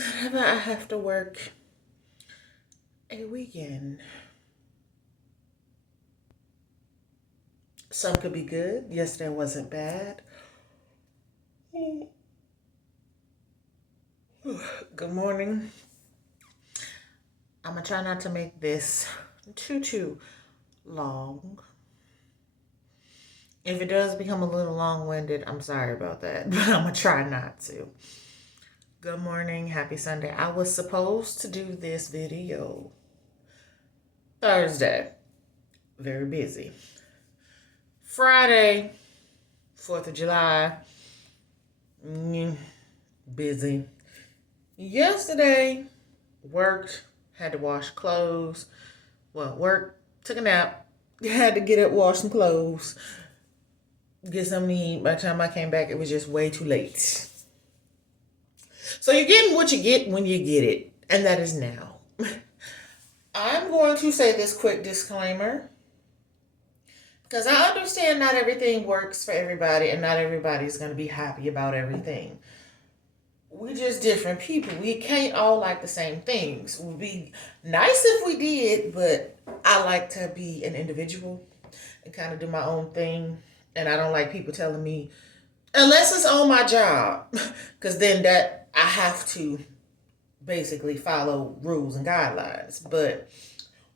whenever I have to work a weekend. Some could be good. Yesterday wasn't bad. Good morning. I'm gonna try not to make this too long. If it does become a little long-winded, I'm sorry about that, but I'm gonna try not to. Good morning, happy Sunday. I was supposed to do this video Thursday. Very busy. Friday, 4th of July. Busy. Yesterday, worked, had to wash clothes. Well, worked, took a nap, had to get up, wash some clothes, get something to eat. By the time I came back, it was just way too late. So you're getting what you get when you get it, and that is now. I'm going to say this quick disclaimer because I understand not everything works for everybody, and not everybody's going to be happy about everything. We're just different people. We can't all like the same things. It would be nice if we did, but I like to be an individual and kind of do my own thing. And I don't like people telling me, unless it's on my job, because then that I have to basically follow rules and guidelines. But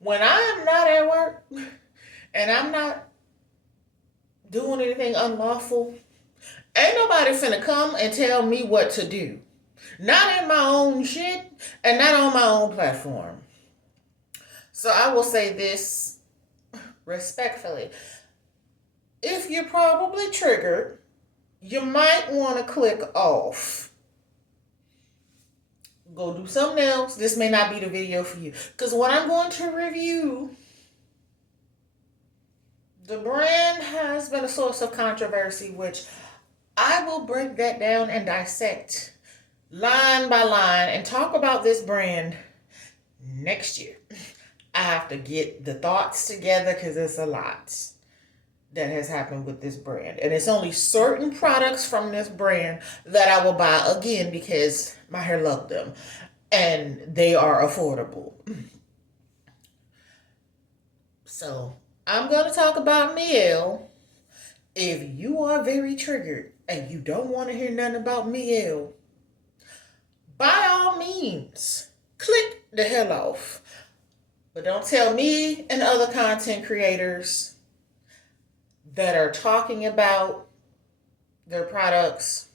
when I am not at work and I'm not doing anything unlawful, ain't nobody finna come and tell me what to do. Not in my own shit and not on my own platform. So I will say this respectfully. If you're probably triggered, you might want to click off. Go do something else. This may not be the video for you. Because what I'm going to review, the brand has been a source of controversy, which I will break that down and dissect line by line and talk about this brand next year. I have to get the thoughts together because it's a lot that has happened with this brand. And it's only certain products from this brand that I will buy again because my hair loved them and they are affordable. So I'm going to talk about Mielle. If you are very triggered and you don't want to hear nothing about Mielle, by all means, click the hell off. But don't tell me and other content creators that are talking about their products,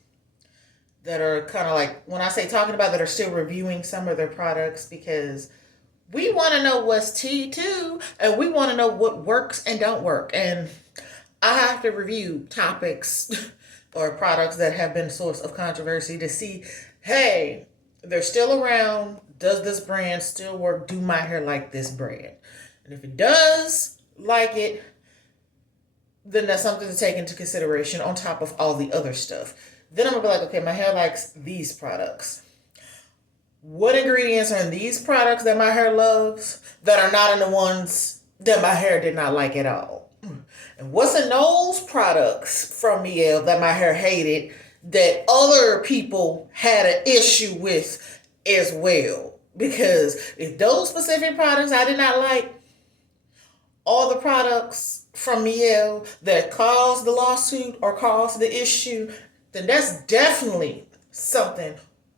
that are kind of like, when I say talking about, that are still reviewing some of their products, because we want to know what's tea too, and we want to know what works and don't work. And I have to review topics or products that have been a source of controversy to see, hey, they're still around. Does this brand still work? Do my hair like this brand? And if it does like it, then that's something to take into consideration on top of all the other stuff. Then I'm going to be like, okay, my hair likes these products. What ingredients are in these products that my hair loves that are not in the ones that my hair did not like at all? And what's in those products from Mielle that my hair hated that other people had an issue with as well? Because if those specific products I did not like, all the products from Mielle that caused the lawsuit or caused the issue, then that's definitely something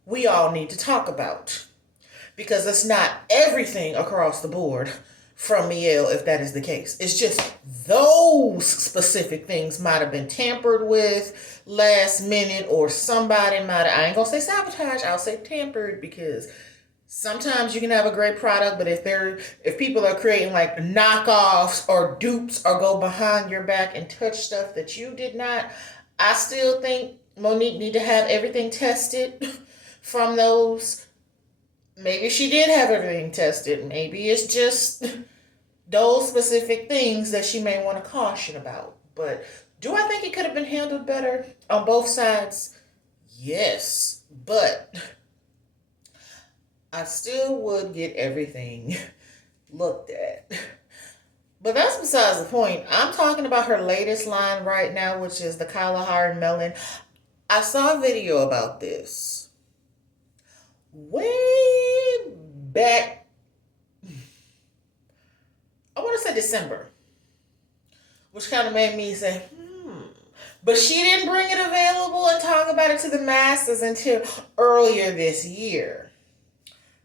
we all need to talk about. Because it's not everything across the board from Mielle if that is the case. It's just those specific things might have been tampered with last minute, or somebody might have, I ain't gonna say sabotage, I'll say tampered, because sometimes you can have a great product, but if people are creating like knockoffs or dupes or go behind your back and touch stuff that you did not, I still think Monique need to have everything tested from those. Maybe she did have everything tested. Maybe it's just those specific things that she may want to caution about. But do I think it could have been handled better on both sides? Yes. But I still would get everything looked at. But that's besides the point. I'm talking about her latest line right now, which is the Kalahari Melon. I saw a video about this. way back, I want to say December, which kind of made me say, But she didn't bring it available and talk about it to the masses until earlier this year.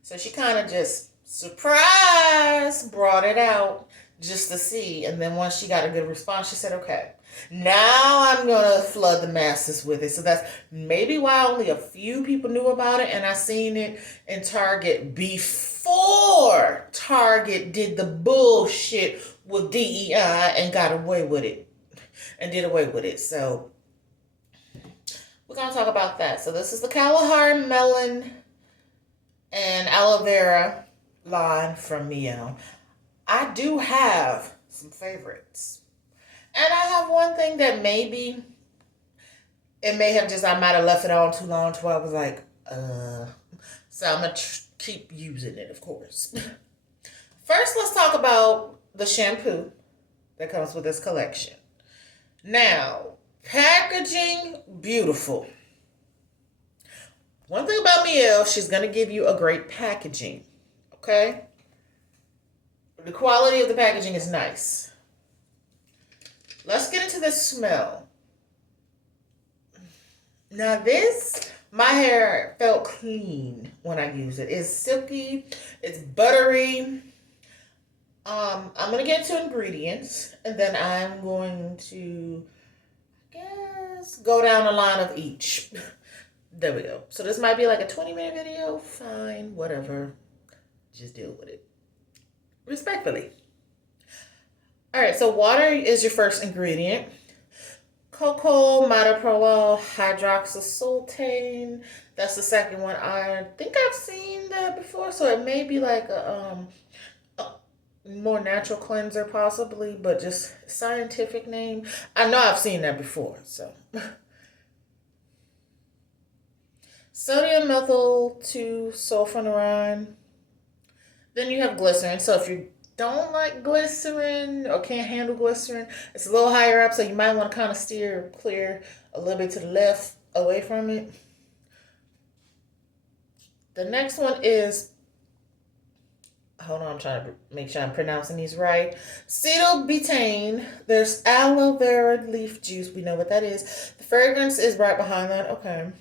So she kind of just surprise brought it out just to see. And then once she got a good response, she said, okay, now I'm going to flood the masses with it. So that's maybe why only a few people knew about it. And I seen it in Target before Target did the bullshit with DEI and got away with it and did away with it. So we're going to talk about that. So this is the Kalahari Melon and Aloe Vera line from Mielle. I do have some favorites. And I have one thing that maybe it may have just, I might have left it on too long till I was like, So I'm going to keep using it, of course. First, let's talk about the shampoo that comes with this collection. Now, packaging, beautiful. One thing about Mielle, she's going to give you a great packaging. Okay? The quality of the packaging is nice. Let's get into the smell. Now this, my hair felt clean when I used it. It's silky. It's buttery. I'm going to get into ingredients. And then I'm going to, I guess, go down the line of each. There we go. So this might be like a 20-minute video. Fine, whatever. Just deal with it. Respectfully. All right, so water is your first ingredient. Cocoa, metoprolol, hydroxysultane. That's the second one. I think I've seen that before, so it may be like a more natural cleanser possibly, but just scientific name. I know I've seen that before, so. Sodium methyl 2-sulfonarine. Then you have glycerin. So if you don't like glycerin or can't handle glycerin, it's a little higher up, so you might want to kind of steer clear a little bit to the left, away from it. The next one is, hold on, I'm trying to make sure I'm pronouncing these right. Cetobutane. There's aloe vera leaf juice. We know what that is. The fragrance is right behind that. Okay.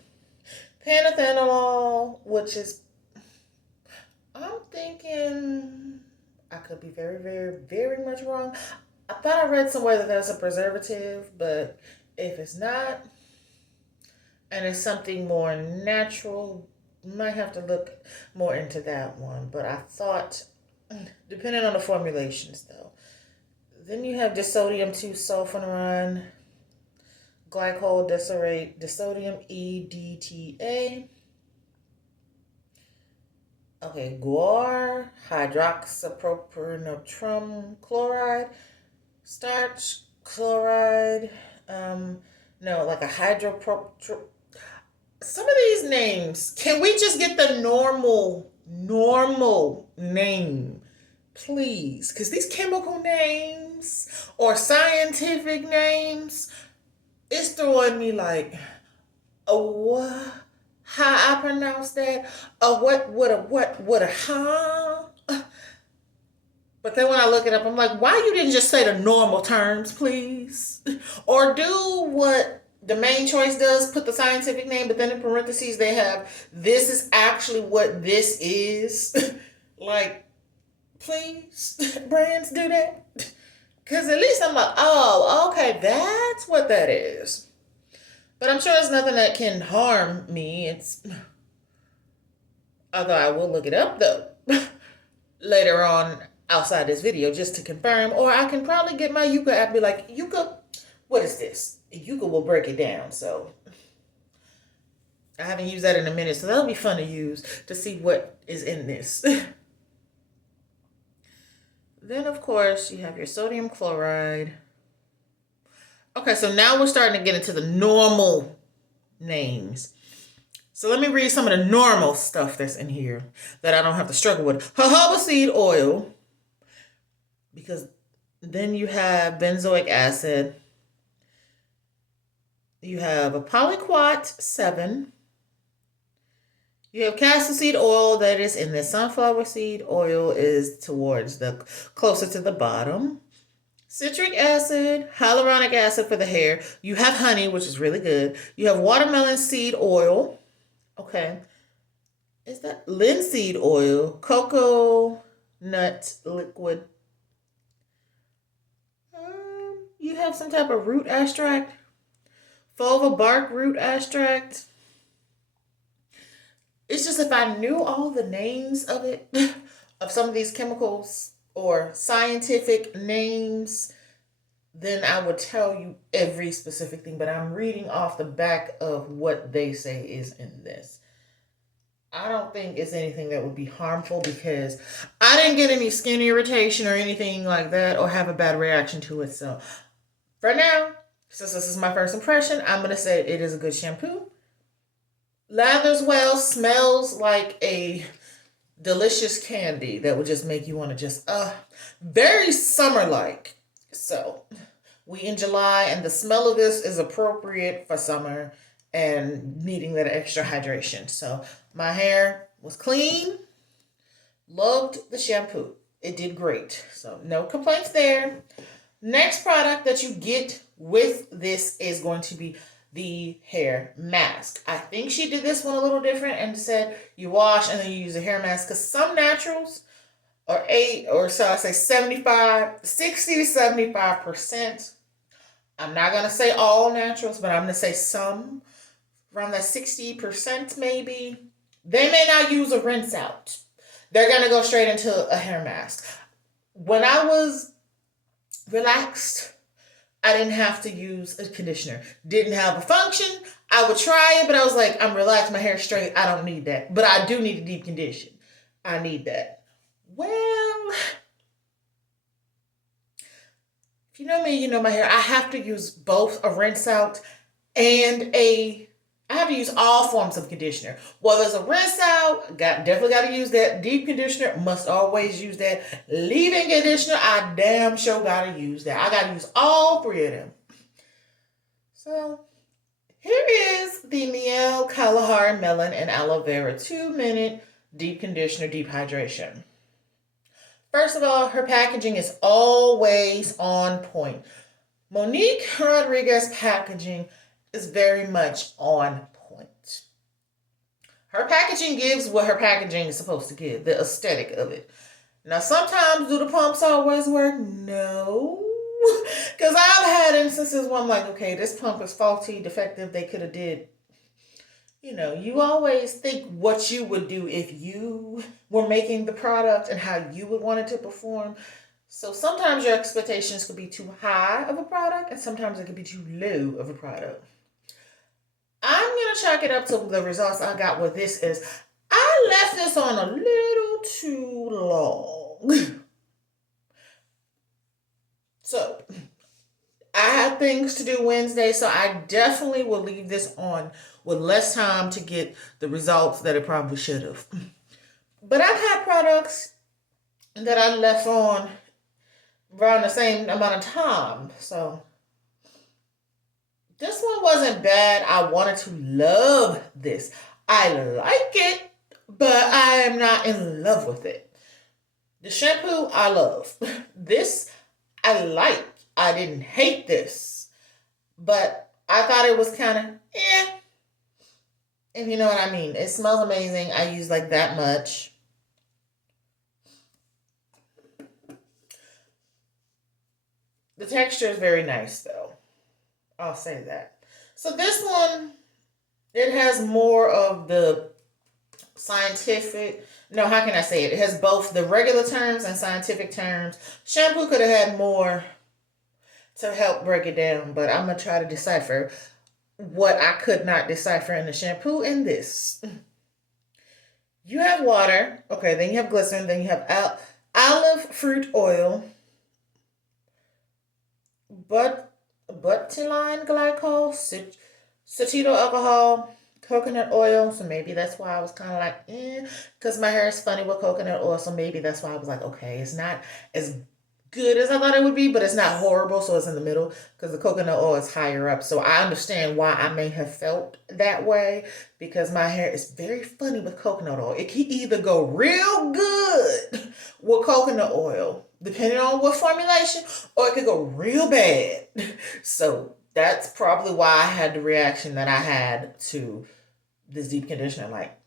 Panthenol, which is, I'm thinking, I could be very, very, very much wrong. I thought I read somewhere that there's a preservative, but if it's not, and it's something more natural, you might have to look more into that one. But I thought, depending on the formulations though. Then you have disodium 2-sulfonarine, glycol disarate, disodium EDTA. Okay, guar, hydroxypropionatrum chloride, starch chloride, like a some of these names, can we just get the normal name, please? Because these chemical names or scientific names, it's throwing me like, what? How I pronounce that? What a huh? But then when I look it up, I'm like, why you didn't just say the normal terms, please? Or do what the main choice does, put the scientific name, but then in parentheses they have, this is actually what this is. Like, please, brands, do that. Because at least I'm like, oh, okay, that's what that is. But I'm sure it's nothing that can harm me. Although I will look it up though later on outside this video just to confirm. Or I can probably get my Yuka app and be like, Yuka, what is this? Yuka will break it down. So I haven't used that in a minute, so that'll be fun to use to see what is in this. Then of course you have your sodium chloride. Okay, so now we're starting to get into the normal names. So let me read some of the normal stuff that's in here that I don't have to struggle with. Jojoba seed oil, because then you have benzoic acid. You have a polyquat 7. You have castor seed oil that is in this. Sunflower seed oil is towards the closer to the bottom. Citric acid, hyaluronic acid for the hair. You have honey, which is really good. You have watermelon seed oil. Okay. Is that linseed oil? Cocoa nut liquid. You have some type of root extract. Fova bark root extract. It's just if I knew all the names of it, of some of these chemicals or scientific names, then I would tell you every specific thing. But I'm reading off the back of what they say is in this. I don't think it's anything that would be harmful because I didn't get any skin irritation or anything like that or have a bad reaction to it. So for now, since this is my first impression, I'm going to say it is a good shampoo. Lathers well, smells like a delicious candy that would just make you want to just, very summer like. So we in July, and the smell of this is appropriate for summer and needing that extra hydration. So my hair was clean. Loved the shampoo. It did great. So no complaints there. Next product that you get with this is going to be the hair mask. I think she did this one a little different and said you wash and then you use a hair mask because some naturals are 8 or so I say 60 to 75%. I'm not going to say all naturals, but I'm going to say some around that 60% maybe. They may not use a rinse out. They're going to go straight into a hair mask. When I was relaxed, I didn't have to use a conditioner. Didn't have a function. I would try it, but I was like, I'm relaxed, my hair's straight. I don't need that. But I do need a deep condition. I need that. Well, if you know me, you know my hair. I have to use both a rinse out and I have to use all forms of conditioner. Well, there's a rinse out, definitely got to use that. Deep conditioner, must always use that. Leave-in conditioner, I damn sure got to use that. I got to use all 3 of them. So, here is the Mielle, Kalahari, Melon, and Aloe Vera 2-minute deep conditioner deep hydration. First of all, her packaging is always on point. Monique Rodriguez packaging is very much on point. Her packaging gives what her packaging is supposed to give, the aesthetic of it. Now, sometimes do the pumps always work? No. Because I've had instances where I'm like, okay, this pump is faulty, defective, they could have did. You always think what you would do if you were making the product and how you would want it to perform. So sometimes your expectations could be too high of a product and sometimes it could be too low of a product. I'm going to chalk it up to the results I got with this is I left this on a little too long. So I have things to do Wednesday, so I definitely will leave this on with less time to get the results that it probably should have. But I've had products that I left on around the same amount of time. So this one wasn't bad. I wanted to love this. I like it, but I am not in love with it. The shampoo, I love. This, I like. I didn't hate this, but I thought it was kind of, if you know what I mean. It smells amazing. I use like that much. The texture is very nice though. I'll say that. So this one, it has more of the scientific, no, how can I say it? It has both the regular terms and scientific terms. Shampoo could have had more to help break it down, but I'm going to try to decipher what I could not decipher in the shampoo in this. You have water, okay, then you have glycerin, then you have olive fruit oil, butylene glycol, cetyl alcohol, coconut oil. So maybe that's why I was kind of like, because my hair is funny with coconut oil. So maybe that's why I was like, okay, it's not as good as I thought it would be, but it's not horrible, so it's in the middle because the coconut oil is higher up. So I understand why I may have felt that way because my hair is very funny with coconut oil. It can either go real good with coconut oil, depending on what formulation, or it could go real bad. So that's probably why I had the reaction that I had to this deep conditioner. Like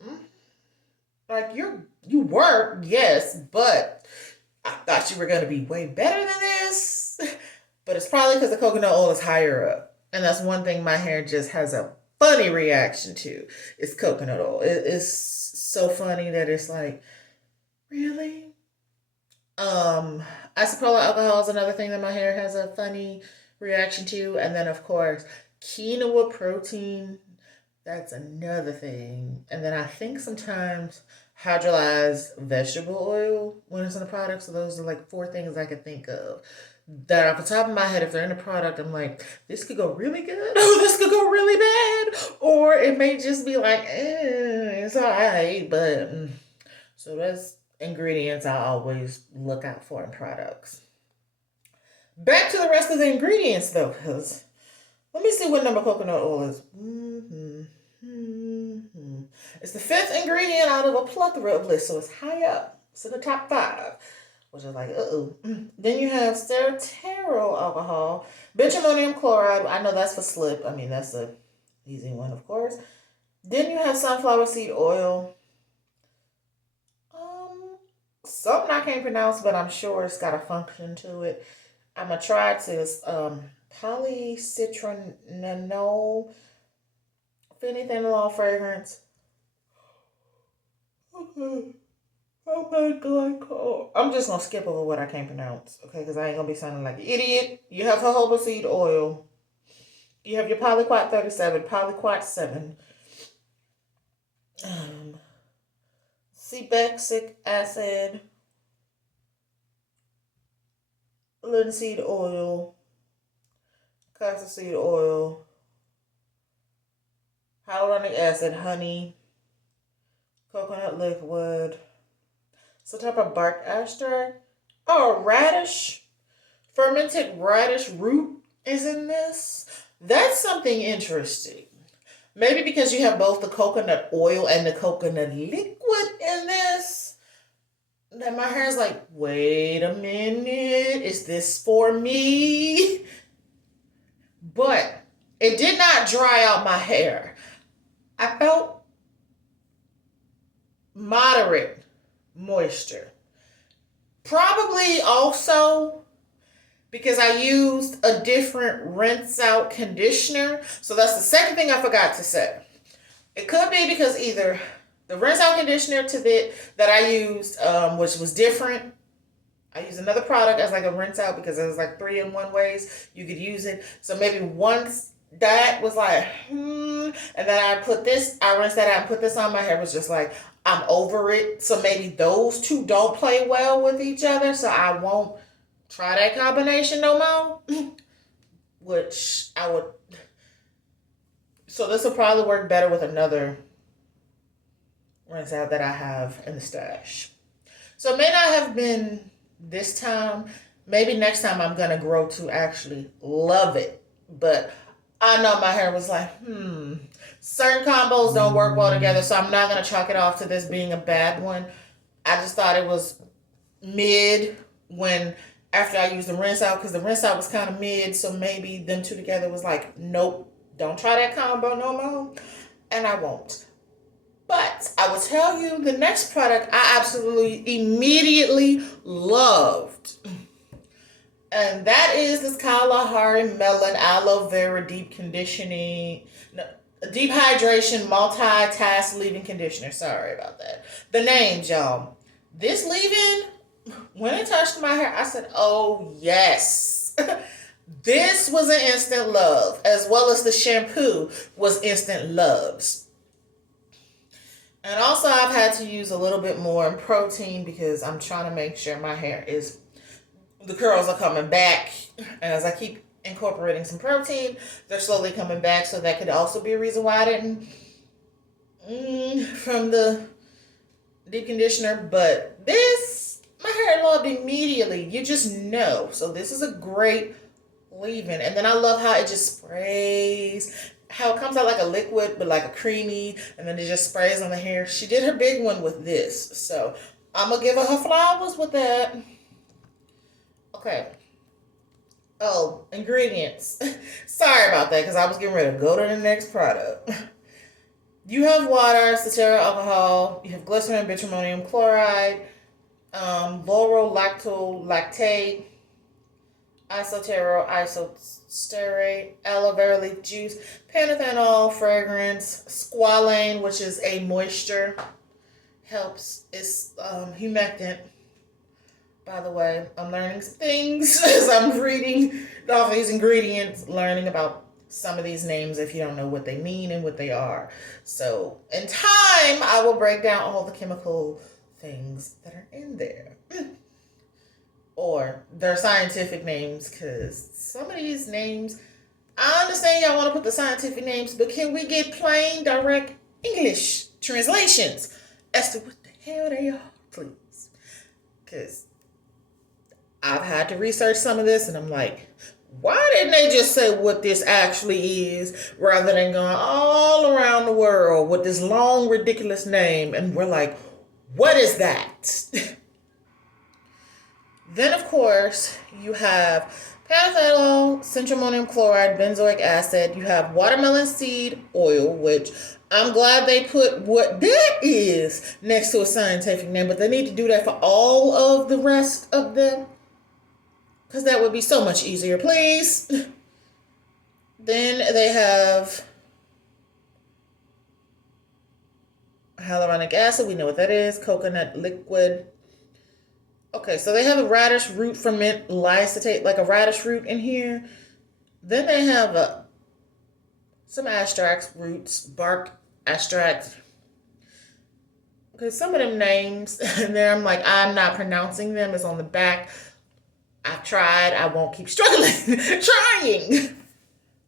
you work, yes, but I thought you were gonna be way better than this. But it's probably because the coconut oil is higher up. And that's one thing my hair just has a funny reaction to. It's coconut oil. It's so funny that it's like, really? Isopropyl alcohol is another thing that my hair has a funny reaction to. And then of course, quinoa protein, that's another thing. And then I think sometimes hydrolyzed vegetable oil when it's in the product. So those are like four things I could think of. That off the top of my head, if they're in the product, I'm like, this could go really good, or this could go really bad, or it may just be like, it's alright, but so that's ingredients I always look out for in products. Back to the rest of the ingredients though, because let me see what number coconut oil is. It's the fifth ingredient out of a plethora of lists, so it's high up. It's in the top five, which is like, uh-oh. Then you have stearitol alcohol, benzalonium chloride. I know that's for slip. I mean, that's a easy one, of course. Then you have sunflower seed oil. Something I can't pronounce, but I'm sure it's got a function to it. I'm going to try it. It's polycitronol, phenethanol fragrance. Okay. Oh my god. I'm just going to skip over what I can't pronounce, okay? Because I ain't going to be sounding like an idiot. You have jojoba seed oil. You have your polyquat 37, polyquat 7. Sebacic acid, linseed oil, castor seed oil, hyaluronic acid, honey, coconut liquid. Some type of bark extract. Oh, radish. Fermented radish root is in this. That's something interesting. Maybe because you have both the coconut oil and the coconut liquid in this, that my hair's like, wait a minute, is this for me? But it did not dry out my hair. I felt moderate moisture. Probably also because I used a different rinse out conditioner. So that's the second thing I forgot to say. It could be because either the rinse out conditioner that I used, which was different. I used another product as like a rinse out because it was like 3-in-1 ways you could use it. So maybe once that was like, and then I rinsed that out and put this on, my hair was just like, I'm over it. So maybe those two don't play well with each other. So I won't try that combination no more. Which I would. So this will probably work better with another rinse out that I have in the stash. So it may not have been this time. Maybe next time I'm going to grow to actually love it. But I know my hair was like, certain combos don't work well together. So I'm not going to chalk it off to this being a bad one. I just thought it was mid when after I used the rinse out, because the rinse out was kind of mid, so maybe them two together was like, nope, don't try that combo no more, and I won't. But I will tell you the next product I absolutely immediately loved, and that is this Kalahari Melon Aloe Vera Deep Hydration Multitask Leave-In Conditioner. Sorry about that. The names, y'all. This leave-in, when it touched my hair, I said, oh, yes. This was an instant love, as well as the shampoo was instant loves. And also, I've had to use a little bit more protein because I'm trying to make sure my hair the curls are coming back. And as I keep incorporating some protein, they're slowly coming back. So that could also be a reason why I didn't from the deep conditioner. But this, my hair loved immediately. You just know. So this is a great leave-in. And then I love how it just sprays. How it comes out like a liquid, but like a creamy, and then it just sprays on the hair. She did her big one with this. So I'm going to give her flowers with that. Okay. Oh, ingredients. Sorry about that because I was getting ready to go to the next product. You have water, cetearyl alcohol, you have glycerin, bituminum chloride, laurolactolactate, isoterol, isosterate, aloe vera leaf juice, panthenol, fragrance, squalane, which is a moisture, helps. It's humectant. By the way, I'm learning some things as I'm reading all these ingredients, learning about some of these names if you don't know what they mean and what they are. So in time, I will break down all the chemical things that are in there. Or their scientific names, because some of these names, I understand y'all want to put the scientific names, but can we get plain, direct English translations as to what the hell they are, please? Because I've had to research some of this, and I'm like, why didn't they just say what this actually is rather than going all around the world with this long, ridiculous name? And we're like, what is that? Then, of course, you have panthenol, centramonium chloride, benzoic acid. You have watermelon seed oil, which I'm glad they put what that is next to a scientific name, but they need to do that for all of the rest of them, because that would be so much easier, please. Then they have hyaluronic acid. We know what that is. Coconut liquid. Okay, so they have a radish root ferment lysotate, like a radish root in here. Then they have some astrax roots, bark astrax. Okay, some of them names, and there I'm like, I'm not pronouncing them. It's on the back. I've tried. I won't keep struggling, trying.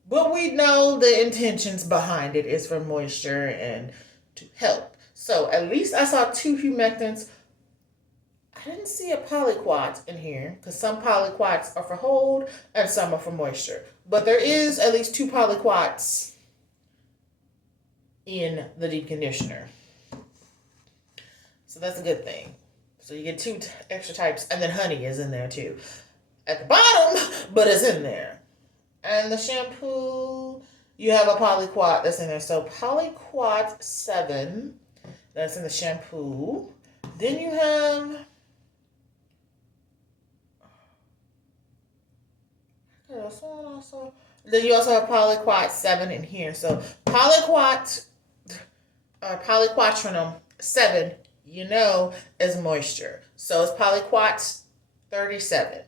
But we know the intentions behind it is for moisture and to help. So at least I saw 2 humectants. I didn't see a polyquat in here because some polyquats are for hold and some are for moisture. But there is at least 2 polyquats in the deep conditioner. So that's a good thing. So you get 2 extra types, and then honey is in there too. At the bottom, but it's in there. And the shampoo, you have a polyquat that's in there. So polyquat 7, that's in the shampoo. Then you have... Then you also have polyquat 7 in here. So polyquat, polyquatrinum 7, you know, is moisture. So it's polyquat 37,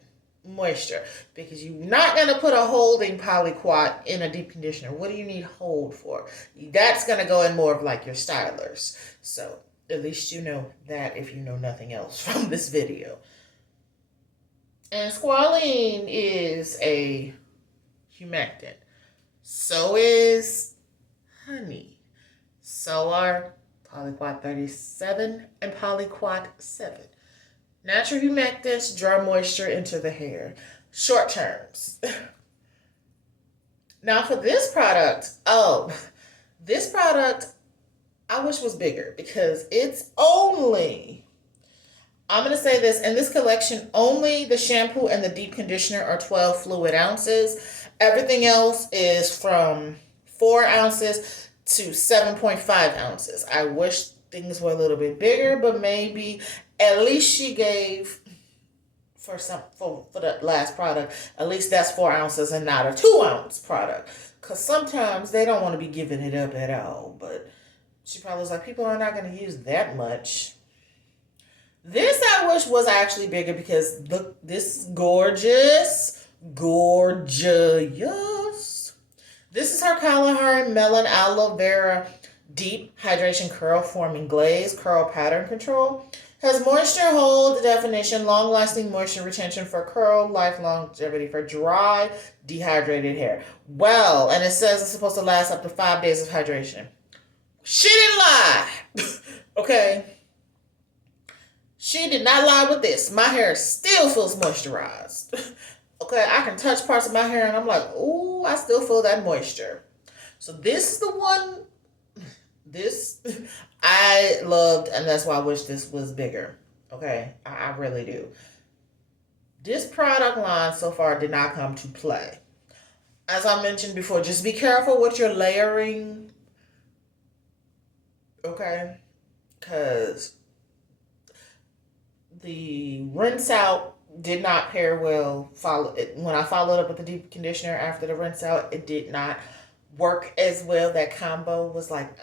moisture. Because you're not going to put a holding polyquat in a deep conditioner. What do you need hold for? That's going to go in more of like your stylers. So at least you know that if you know nothing else from this video. And squalene is a humectant. So is honey. So are polyquat 37 and polyquat 7. Natural humectants draw moisture into the hair. Short terms. Now for this product, this product I wish was bigger because it's only... I'm going to say this, in this collection, only the shampoo and the deep conditioner are 12 fluid ounces. Everything else is from 4 ounces to 7.5 ounces. I wish things were a little bit bigger, but maybe at least she gave, for the last product, at least that's 4 ounces and not a 2 ounce product. Because sometimes they don't want to be giving it up at all. But she probably was like, people are not going to use that much. This I wish was actually bigger because look, this is gorgeous. Gorgeous. This is her Kalahari Melon Aloe Vera Deep Hydration Curl Forming Glaze Curl Pattern Control. Has moisture hold definition, long-lasting moisture retention for curl, life longevity for dry, dehydrated hair. Well, and it says it's supposed to last up to 5 days of hydration. She didn't lie. Okay. She did not lie with this. My hair still feels moisturized. Okay, I can touch parts of my hair and I'm like, ooh, I still feel that moisture. So this is the one, this I loved, and that's why I wish this was bigger. Okay, I really do. This product line so far did not come to play. As I mentioned before, just be careful with your layering, okay? Because the rinse out did not pair well. When I followed up with the deep conditioner after the rinse out, it did not work as well. That combo was like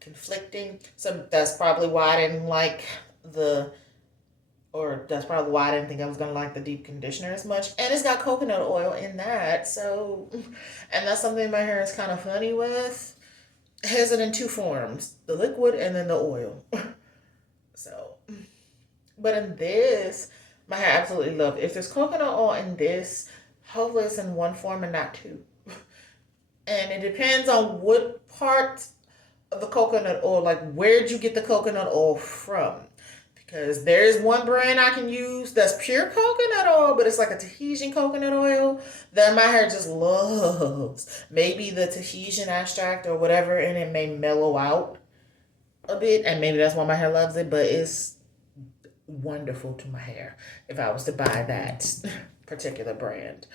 conflicting. So that's probably why I didn't like the or that's probably why I didn't think I was gonna like the deep conditioner as much. And it's got coconut oil in that, so and that's something my hair is kind of funny with. It has it in two forms: the liquid and then the oil. So, but in this, my hair absolutely loved it. If there's coconut oil in this, hopefully it's in one form and not two. And it depends on what part of the coconut oil, like where'd you get the coconut oil from? Because there's one brand I can use that's pure coconut oil, but it's like a Tahitian coconut oil that my hair just loves. Maybe the Tahitian extract or whatever, and it may mellow out a bit, and maybe that's why my hair loves it, but it's wonderful to my hair if I was to buy that particular brand.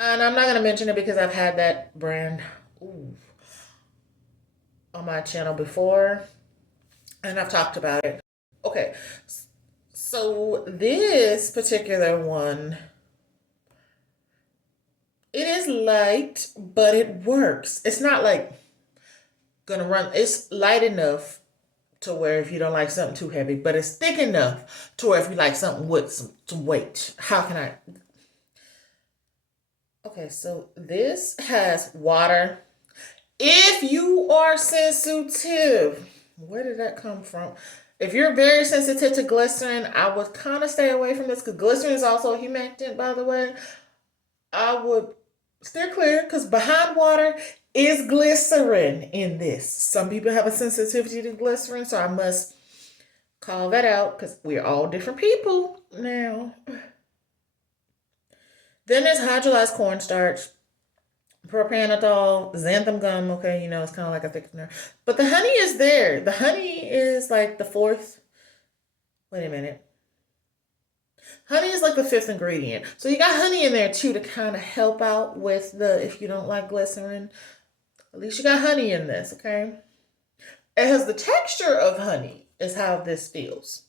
And I'm not going to mention it because I've had that brand ooh, on my channel before, and I've talked about it. Okay, so this particular one, it is light, but it works. It's not like gonna run. It's light enough to where if you don't like something too heavy, but it's thick enough to where if you like something with some weight. How can I? Okay, so this has water. If you are sensitive, where did that come from? If you're very sensitive to glycerin, I would kind of stay away from this because glycerin is also a humectant, by the way. I would steer clear because behind water is glycerin in this. Some people have a sensitivity to glycerin, so I must call that out because we're all different people now. Then there's hydrolyzed cornstarch, propanol, xanthan gum. Okay, it's kind of like a thickener. But the honey is there. The honey is like the fourth. Wait a minute. Honey is like the fifth ingredient. So you got honey in there too to kind of help out with if you don't like glycerin. At least you got honey in this, okay? It has the texture of honey, is how this feels.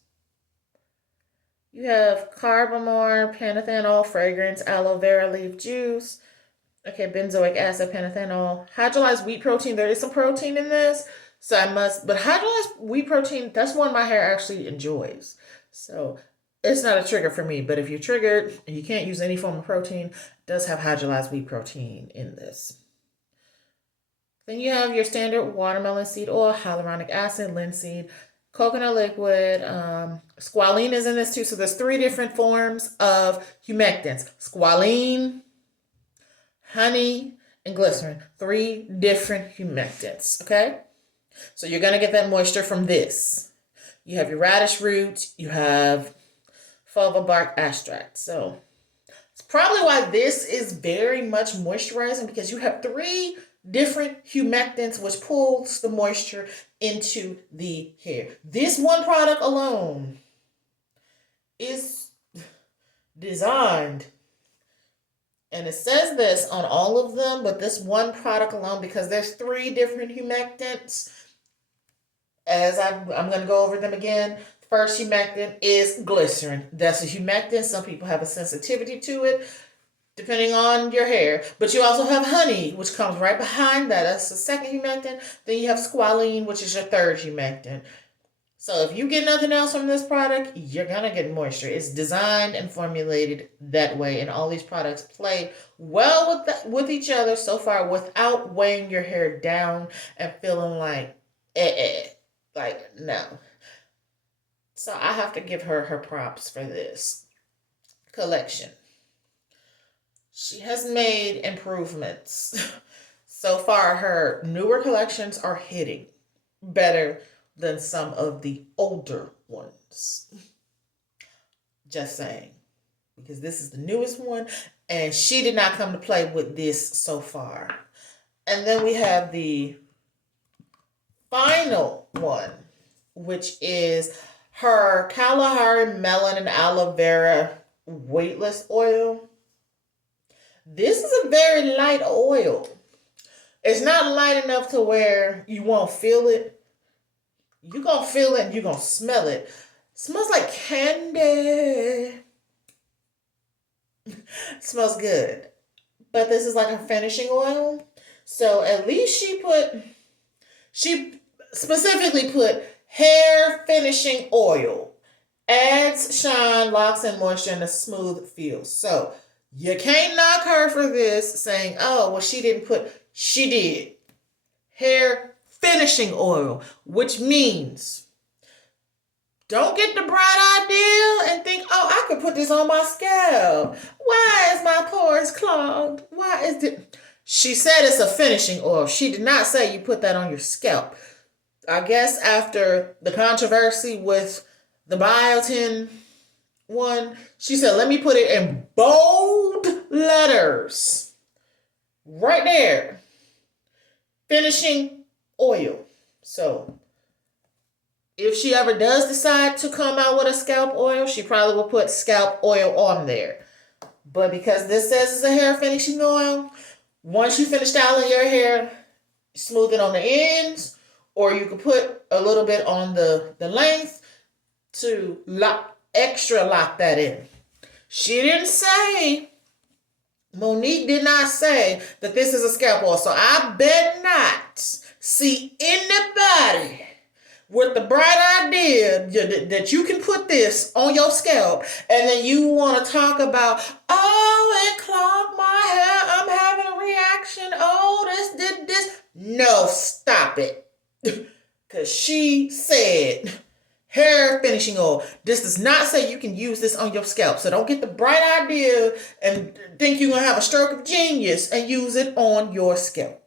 You have carbamide, panthenol, fragrance, aloe vera leaf juice. Okay, benzoic acid, panthenol, hydrolyzed wheat protein. There is some protein in this, so but hydrolyzed wheat protein, that's one my hair actually enjoys. So it's not a trigger for me, but if you're triggered and you can't use any form of protein, it does have hydrolyzed wheat protein in this. Then you have your standard watermelon seed oil, hyaluronic acid, linseed, coconut liquid. Squalene is in this too. So there's three different forms of humectants: squalene, honey, and glycerin. Three different humectants. Okay, so you're gonna get that moisture from this. You have your radish root. You have fava bark extract. So it's probably why this is very much moisturizing because you have three different humectants which pulls the moisture into the hair. This one product alone is designed, and it says this on all of them, but this one product alone, because there's three different humectants, as I'm going to go over them again. First humectant is glycerin. That's a humectant. Some people have a sensitivity to it, depending on your hair. But you also have honey, which comes right behind that. That's the second humectant. Then you have squalene, which is your third humectant. So if you get nothing else from this product, you're going to get moisture. It's designed and formulated that way. And all these products play well with each other so far without weighing your hair down and feeling like, like, no. So I have to give her props for this collection. She has made improvements. So far, her newer collections are hitting better than some of the older ones. Just saying. Because this is the newest one, and she did not come to play with this so far. And then we have the final one, which is her Kalahari Melon and Aloe Vera weightless oil. This is a very light oil. It's not light enough to where you won't feel it. You're going to feel it and you're going to smell it. It smells like candy. It smells good. But this is like a finishing oil. So at least she specifically put hair finishing oil. Adds shine, locks in moisture, and a smooth feel. So you can't knock her for this, saying, oh, well, she didn't put, she did. Hair finishing oil, which means don't get the bright idea and think, oh, I could put this on my scalp. Why is my pores clogged? Why is it? She said it's a finishing oil. She did not say you put that on your scalp. I guess after the controversy with the biotin one, she said, let me put it in bold letters. Right there. Finishing oil. So, if she ever does decide to come out with a scalp oil, she probably will put scalp oil on there. But because this says it's a hair finishing oil, once you finish styling your hair, smooth it on the ends, or you can put a little bit on the length to lock that in. She didn't say, Monique did not say that this is a scalp oil. So I bet not see anybody with the bright idea that you can put this on your scalp and then you want to talk about, oh, it clogged my hair, I'm having a reaction, oh, this did this. No, stop it. Because she said hair finishing oil. This does not say you can use this on your scalp. So don't get the bright idea and think you're going to have a stroke of genius and use it on your scalp.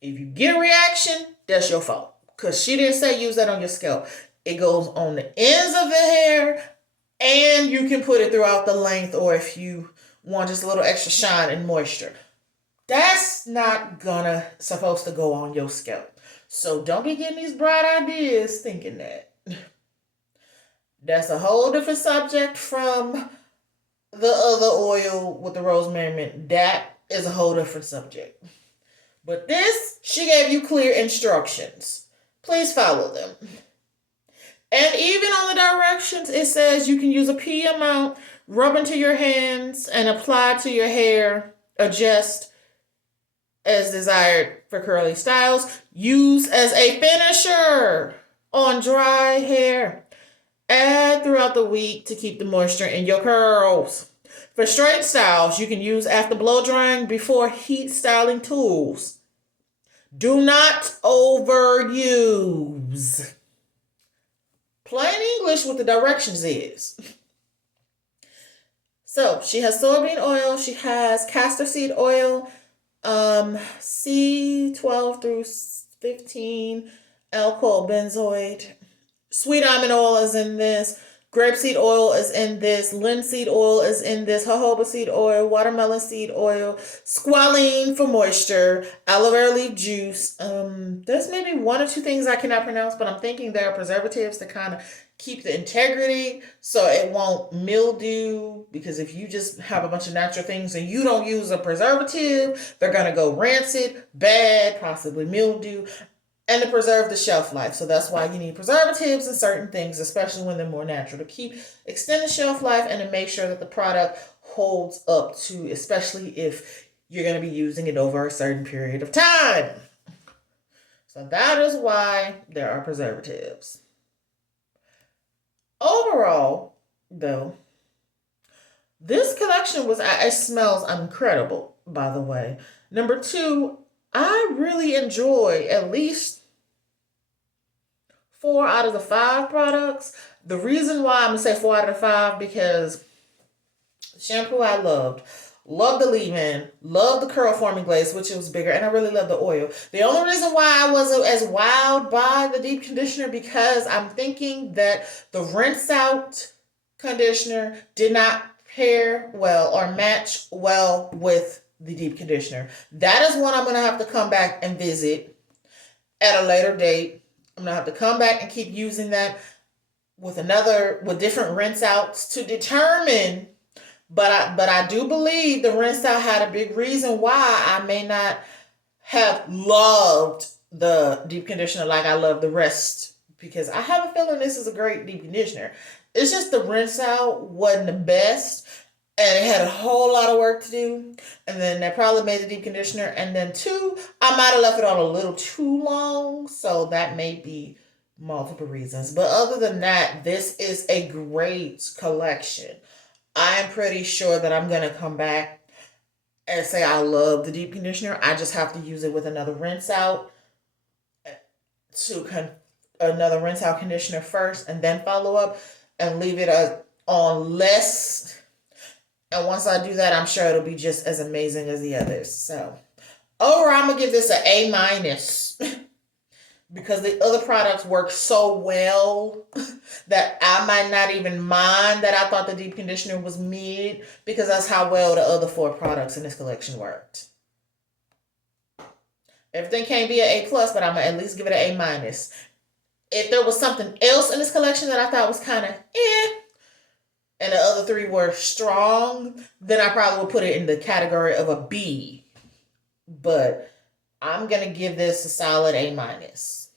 If you get a reaction, that's your fault. Because she didn't say use that on your scalp. It goes on the ends of the hair and you can put it throughout the length, or if you want just a little extra shine and moisture. That's not supposed to go on your scalp. So don't be getting these bright ideas thinking that. That's a whole different subject from the other oil with the rosemary mint. That is a whole different subject. But this, she gave you clear instructions. Please follow them. And even on the directions, it says you can use a pea amount, rub into your hands, and apply to your hair. Adjust as desired for curly styles. Use as a finisher on dry hair. Add throughout the week to keep the moisture in your curls. For straight styles, you can use after blow drying before heat styling tools. Do not overuse. Plain English, what the directions is. So, she has soybean oil. She has castor seed oil. C12 through 15 alcohol benzoate. Sweet almond oil is in this. Grapeseed oil is in this. Linseed oil is in this. Jojoba seed oil. Watermelon seed oil. Squalene for moisture. Aloe vera leaf juice. There's maybe one or two things I cannot pronounce, but I'm thinking there are preservatives to kind of keep the integrity so it won't mildew. Because if you just have a bunch of natural things and you don't use a preservative, they're going to go rancid, bad, possibly mildew. And to preserve the shelf life. So that's why you need preservatives and certain things, especially when they're more natural, to keep extend the shelf life and to make sure that the product holds up to, especially if you're going to be using it over a certain period of time. So that is why there are preservatives. Overall, though, this collection it smells incredible, by the way. Number 2, I really enjoy at least 4 out of the 5 products. The reason why I'm going to say 4 out of the 5, because shampoo I loved. Love the leave-in. Love the curl forming glaze, which it was bigger, and I really love the oil. The only reason why I wasn't as wowed by the deep conditioner because I'm thinking that the rinse out conditioner did not pair well or match well with the deep conditioner. That is one I'm gonna have to come back and visit at a later date. I'm gonna have to come back and keep using that with different rinse outs to determine. But I do believe the rinse out had a big reason why I may not have loved the deep conditioner like I love the rest, because I have a feeling this is a great deep conditioner. It's just the rinse out wasn't the best, and it had a whole lot of work to do. And then that probably made the deep conditioner. And then two, I might have left it on a little too long, so that may be multiple reasons. But other than that, this is a great collection. I'm pretty sure that I'm gonna come back and say I love the deep conditioner. I just have to use it with another rinse out another rinse out conditioner first, and then follow up and leave it on less. And once I do that, I'm sure it'll be just as amazing as the others. So overall, I'm gonna give this an A minus. Because the other products work so well that I might not even mind that I thought the deep conditioner was mid, because that's how well the other four products in this collection worked. Everything can't be an A plus, but I'm gonna at least give it an A minus. If there was something else in this collection that I thought was kind of and the other three were strong, then I probably would put it in the category of a B. But I'm gonna give this a solid A minus.